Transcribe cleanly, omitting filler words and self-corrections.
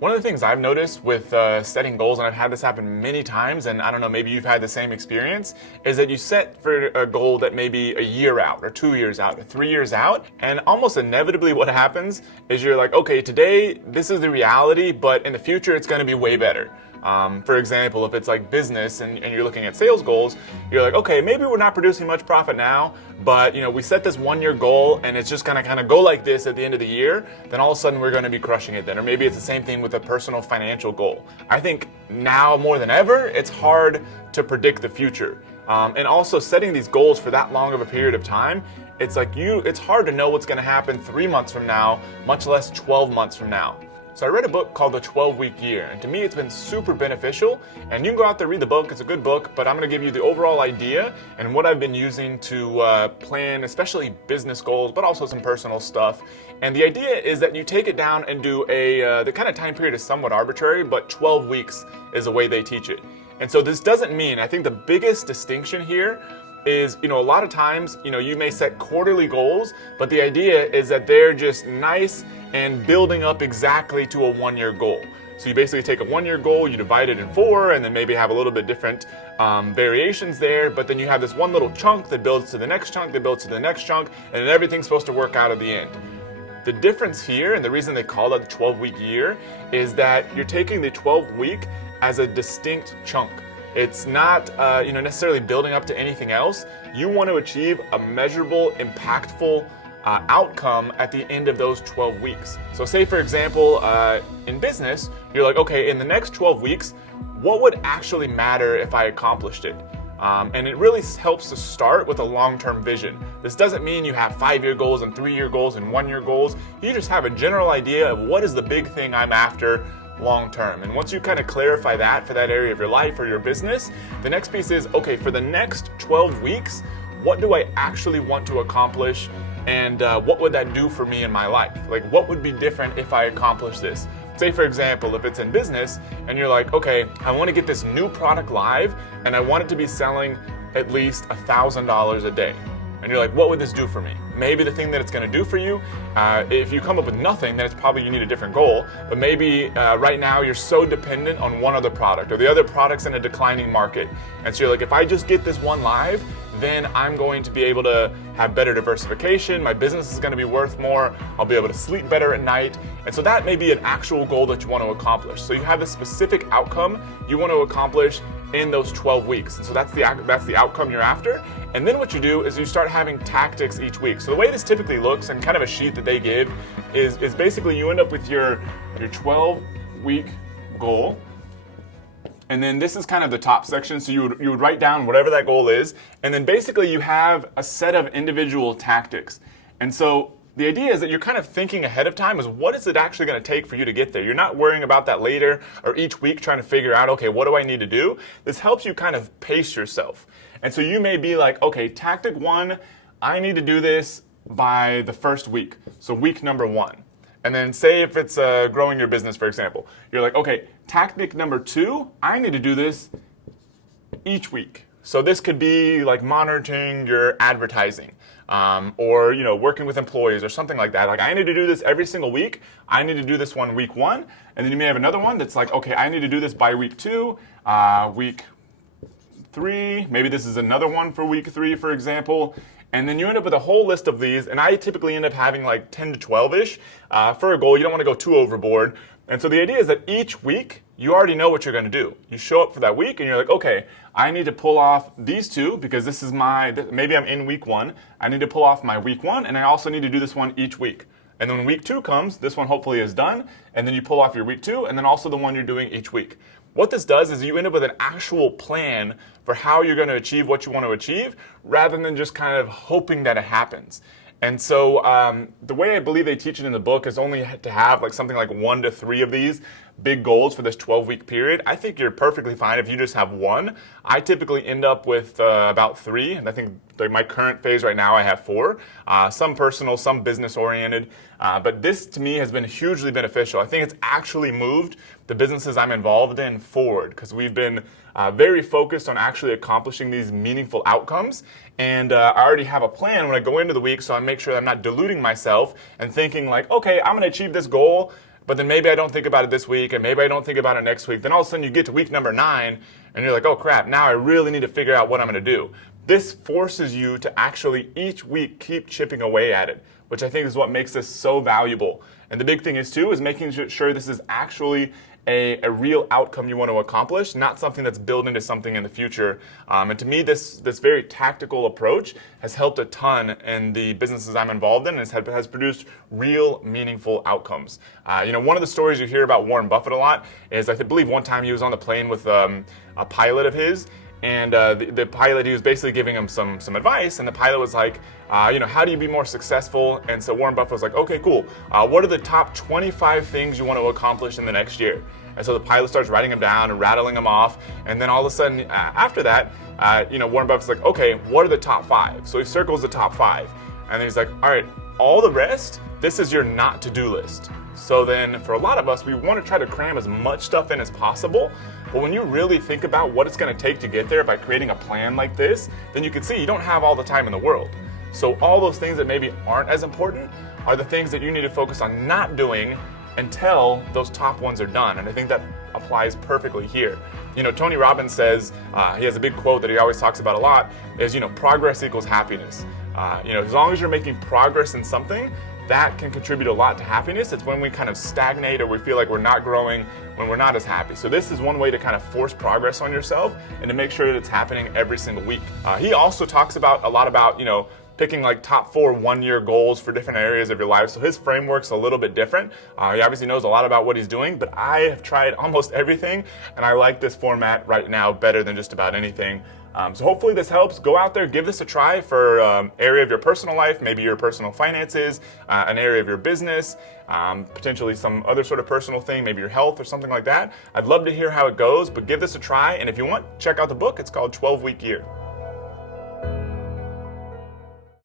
One of the things I've noticed with setting goals, and I've had this happen many times, and I don't know, maybe you've had the same experience, is that you set for a goal that may be a year out, or 2 years out, or 3 years out, and almost inevitably what happens is you're like, okay, today this is the reality, but in the future it's going to be way better. For example, if it's like business and you're looking at sales goals, you're like, okay, maybe we're not producing much profit now, but we set this 1 year goal and it's just gonna kind of go like this at the end of the year, then all of a sudden we're gonna be crushing it then. Or maybe it's the same thing with a personal financial goal. I think now more than ever, it's hard to predict the future. And also setting these goals for that long of a period of time, it's hard to know what's gonna happen 3 months from now, much less 12 months from now. So I read a book called The 12-Week Year, and to me it's been super beneficial, and you can go out there, read the book, it's a good book, but I'm going to give you the overall idea and what I've been using to plan, especially business goals, but also some personal stuff. And the idea is that you take it down and do the kind of time period is somewhat arbitrary, but 12 weeks is the way they teach it. And so this doesn't mean, I think the biggest distinction here is, a lot of times, you may set quarterly goals, but the idea is that they're just nice and building up exactly to a 1 year goal. So you basically take a 1 year goal, you divide it in 4, and then maybe have a little bit different variations there, but then you have this one little chunk that builds to the next chunk, that builds to the next chunk, and then everything's supposed to work out at the end. The difference here, and the reason they call it the 12-week year, is that you're taking the 12-week as a distinct chunk. It's not necessarily building up to anything else. You want to achieve a measurable, impactful outcome at the end of those 12 weeks. So say, for example, in business, you're like, okay, in the next 12 weeks, what would actually matter if I accomplished it? And it really helps to start with a long-term vision. This doesn't mean you have 5-year goals and 3-year goals and 1-year goals. You just have a general idea of what is the big thing I'm after long term. And once you kind of clarify that for that area of your life or your business, the next piece is, okay, for the next 12 weeks, what do I actually want to accomplish? And what would that do for me in my life? Like, what would be different if I accomplish this? Say, for example, if it's in business and you're like, okay, I want to get this new product live and I want it to be selling at least $1,000 a day. And you're like, what would this do for me? Maybe the thing that it's going to do for you, if you come up with nothing, then it's probably you need a different goal. But maybe right now you're so dependent on one other product or the other product's in a declining market. And so you're like, if I just get this one live, then I'm going to be able to have better diversification. My business is going to be worth more. I'll be able to sleep better at night. And so that may be an actual goal that you want to accomplish. So you have a specific outcome you want to accomplish in those 12 weeks. And so that's the outcome you're after. And then what you do is you start having tactics each week. So the way this typically looks, and kind of a sheet that they give, is basically you end up with your 12-week goal. And then this is kind of the top section. So you would write down whatever that goal is. And then basically you have a set of individual tactics. And so the idea is that you're kind of thinking ahead of time is what is it actually going to take for you to get there? You're not worrying about that later or each week trying to figure out, okay, what do I need to do? This helps you kind of pace yourself. And so you may be like, okay, tactic 1, I need to do this by the first week. So week number 1. And then say if it's growing your business, for example, you're like, okay, tactic number 2, I need to do this each week. So this could be like monitoring your advertising, or working with employees or something like that. Like, I need to do this every single week. I need to do this one week 1, and then you may have another one that's like, okay, I need to do this by week 2, week 3. Maybe this is another one for week 3, for example. And then you end up with a whole list of these, and I typically end up having like 10 to 12-ish for a goal. You don't want to go too overboard. And so the idea is that each week, you already know what you're going to do. You show up for that week, and you're like, okay, I need to pull off these 2 because this is maybe I'm in week 1. I need to pull off my week 1, and I also need to do this one each week. And then when week 2 comes, this one hopefully is done, and then you pull off your week 2, and then also the one you're doing each week. What this does is you end up with an actual plan for how you're going to achieve what you want to achieve, rather than just kind of hoping that it happens. And so the way I believe they teach it in the book is only to have like something like 1 to 3 of these big goals for this 12-week period. I think you're perfectly fine if you just have 1. I typically end up with about 3, and I think my current phase right now I have 4. Some personal, some business oriented. But this to me has been hugely beneficial. I think it's actually moved the businesses I'm involved in forward, because we've been very focused on actually accomplishing these meaningful outcomes. And I already have a plan when I go into the week, so I make sure that I'm not deluding myself and thinking like, okay, I'm going to achieve this goal but then maybe I don't think about it this week, and maybe I don't think about it next week. Then all of a sudden you get to week number 9, and you're like, oh crap, now I really need to figure out what I'm going to do. This forces you to actually each week keep chipping away at it, which I think is what makes this so valuable. And the big thing is too, is making sure this is actually a real outcome you want to accomplish, not something that's built into something in the future. And to me, this very tactical approach has helped a ton in the businesses I'm involved in, and has produced real meaningful outcomes. One of the stories you hear about Warren Buffett a lot is, I believe one time he was on the plane with a pilot of his, and the pilot, he was basically giving him some advice, and the pilot was like, how do you be more successful? And so Warren Buffett was like, okay, cool. What are the top 25 things you want to accomplish in the next year? And so the pilot starts writing them down and rattling them off. And then all of a sudden, after that, Warren Buffett's like, okay, what are the top 5? So he circles the top 5. And then he's like, all right, all the rest, this is your not to-do list. So then for a lot of us, we want to try to cram as much stuff in as possible. But when you really think about what it's going to take to get there by creating a plan like this, then you can see you don't have all the time in the world. So all those things that maybe aren't as important are the things that you need to focus on not doing until those top ones are done. And I think that applies perfectly here. Tony Robbins says, he has a big quote that he always talks about a lot, is, progress equals happiness. As long as you're making progress in something, that can contribute a lot to happiness. It's when we kind of stagnate or we feel like we're not growing, when we're not as happy. So this is one way to kind of force progress on yourself and to make sure that it's happening every single week. He also talks a lot about, picking like top 4 one-year goals for different areas of your life. So his framework's a little bit different. He obviously knows a lot about what he's doing, but I have tried almost everything, and I like this format right now better than just about anything. So hopefully this helps. Go out there, give this a try for area of your personal life, maybe your personal finances, an area of your business, potentially some other sort of personal thing, maybe your health or something like that. I'd love to hear how it goes, but give this a try. And if you want, check out the book. It's called 12-Week Year.